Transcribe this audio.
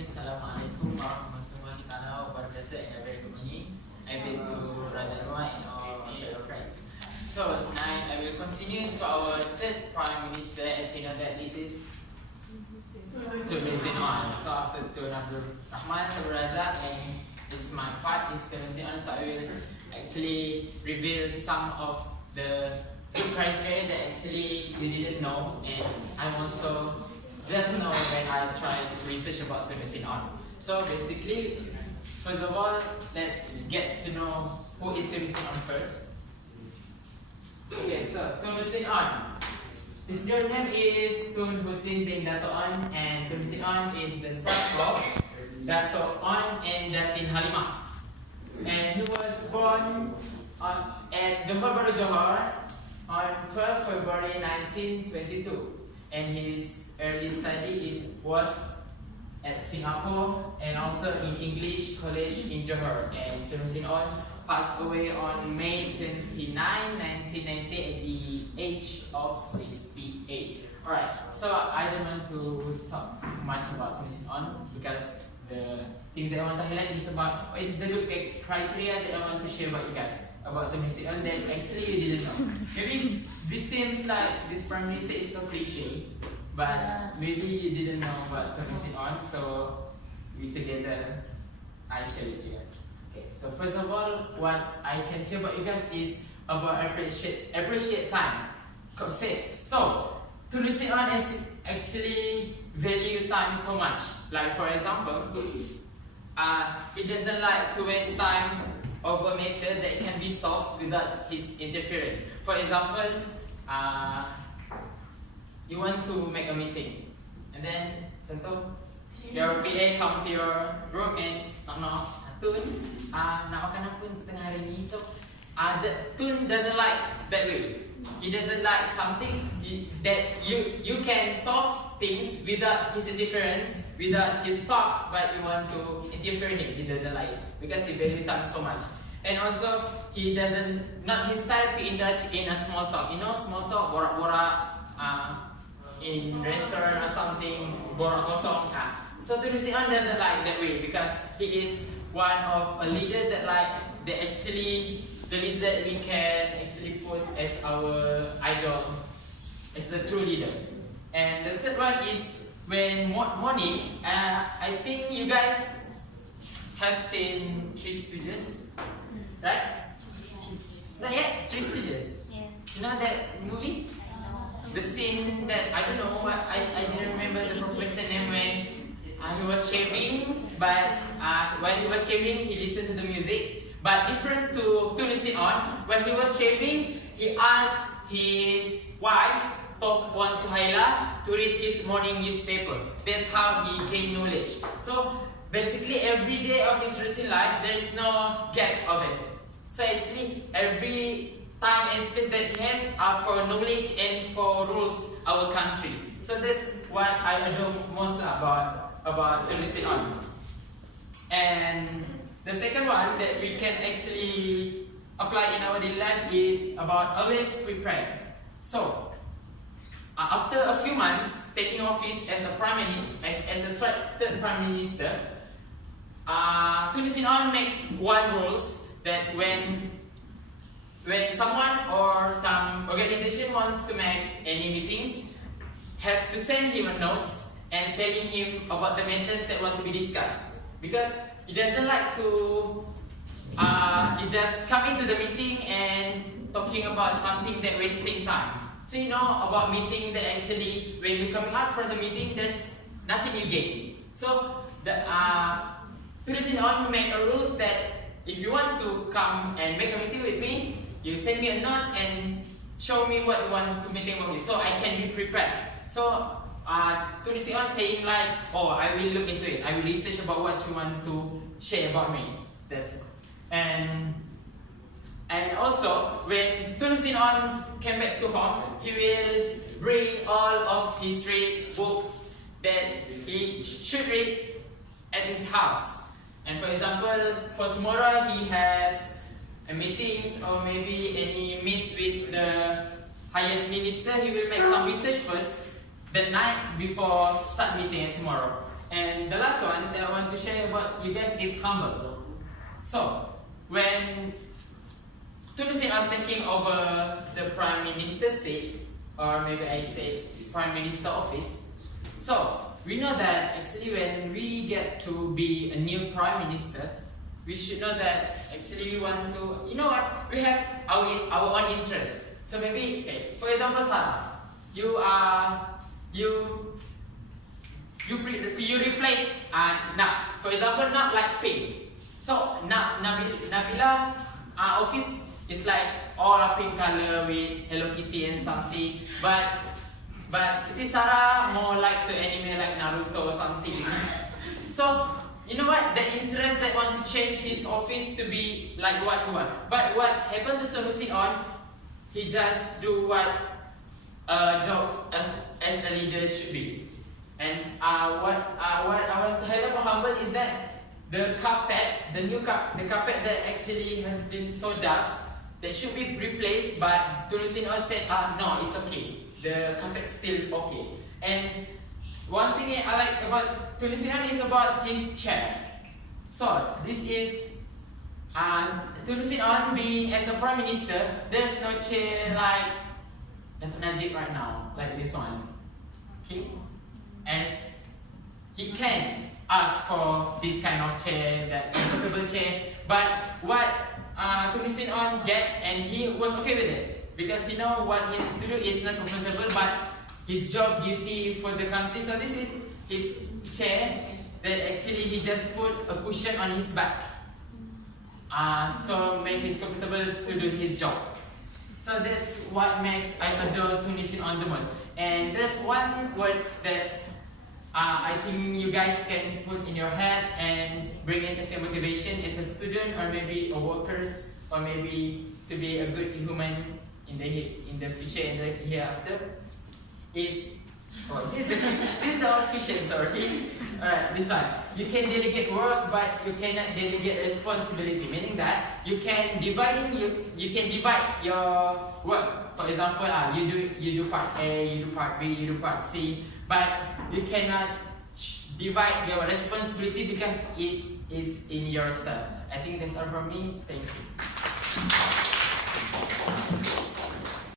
Assalamualaikum warahmatullahi wabarakatuh. And a very good morning. I bid to brother Noah and all my fellow friends. So tonight I will continue to our third Prime Minister. As you know that this is Tun Hussein On. So after Tun Abdul Rahman Razak, and it's my part is Tun Hussein On. So I will actually reveal some of the good criteria that actually you didn't know, and I'm also just know when I tried to research about Tun Hussein On. So basically, first of all, let's get to know who is Tun Hussein On first. Okay, so Tun Hussein On. His real name is Tun Hussein bin Dato' On, and Tun Hussein On is the son of Dato' On and Datin Halimah. And he was born at Johor Bahru Johor on 12 February 1922. And his early study was at Singapore and also in English College in Johor. And Tun Hussein On passed away on May 29, 1990 at the age of 68. Alright, so I don't want to talk much about Tun Hussein On because the thing that I want to highlight is about what is the good criteria that I want to share about you guys about Tun Hussein On that actually you didn't know. Maybe this seems like this Prime Minister is so cliche, but maybe you didn't know about Tun Hussein On, so we together I share it to you guys. Okay, so first of all, what I can share about you guys is about appreciate time. So Tun Hussein On is actually value time so much. Like for example, he doesn't like to waste time over matter that can be solved without his interference. For example, you want to make a meeting, and then your PA come to your room and knock, Tun, nak makan apa untuk tengah hari ni? So, Tun doesn't like that way. He doesn't like something that you can solve things without his interference, without his talk, but you want to interfere him. He doesn't like it because he values time so much. And also, he doesn't, not his style to indulge in a small talk. You know, small talk, borak-borak in restaurant or something, borak kosong. So Tun Hussein On doesn't like that way because he is one of a leader that actually the leader that we can actually put as our idol, as the true leader. And the third one is when morning. I think you guys have seen Three Stooges, right? Not yet. Three Stooges. Yeah. You know that movie? The scene that I don't know what I didn't remember the professor name when he was shaving, but while he was shaving, he listened to the music. But different to Tun Hussein On, when he was shaving, he asked his wife, Tok Puan Suhaila, to read his morning newspaper. That's how he gained knowledge. So basically, every day of his routine life, there is no gap of it. So actually, every time and space that he has are for knowledge and for rules our country. So that's what I adore most about Tun Hussein On. And the second one that we can actually apply in our daily life is about always prepared. So after a few months taking office as a third Prime Minister, Tun Hussein On make one rules that when someone or some organization wants to make any meetings, have to send him a notes and telling him about the matters that want to be discussed. Because he doesn't like to just come into the meeting and talking about something that wasting time. So you know about meeting that actually when you're coming out from the meeting, there's nothing you gain. So the Tun Hussein On make a rules that if you want to come and make a meeting with me, you send me a note and show me what you want to meeting with me, so I can be prepared. So Tun Hussein On saying like, oh, I will look into it. I will research about what you want to share about me. That's it. And also when Tun Hussein On came back to home, he will bring all of his books that he should read at his house. And for example, for tomorrow he has meetings or maybe any meet with the highest minister. He will make some research first that night before start meeting tomorrow. And the last one that I want to share about you guys is humble. So, when Tunisia are taking over the Prime Minister's seat, or maybe I say Prime Minister office, so we know that actually when we get to be a new Prime Minister, we should know that actually we want to, you know what, we have our own interest. So maybe, okay, for example, Sarah, you replace for example, not like pink. So Nabila office is like all a pink color with Hello Kitty and something, but Siti Sarah more like the anime like Naruto or something. So you know what, the interest that want to change his office to be like what he want. But what happened to Tunusin on, he just do what a job as a leader should be. And what I want to highlight about humble is that the carpet, the carpet that actually has been so dust, that should be replaced, but Tunusin on said, no, it's okay. The carpet's still okay. And one thing I like about Tunisian is about his chair. So this is Tunisian being as a Prime Minister, there's no chair like Dato' Najib right now, like this one. Okay? As he can ask for this kind of chair, that comfortable chair, but what Tunisian get, and he was okay with it, because he know what he has to do is not comfortable, but his job duty for the country. So this is his chair that actually he just put a cushion on his back, so make him comfortable to do his job. So that's what makes I adore Tunisian on the most. And there's one words that I think you guys can put in your head and bring it as a motivation as a student, or maybe a workers, or maybe to be a good human in the future and the hereafter. This is the question, sorry. Alright, this one. You can delegate work, but you cannot delegate responsibility. Meaning that you can divide your work. For example, you do part A, you do part B, you do part C, but you cannot divide your responsibility because it is in yourself. I think that's all from me. Thank you.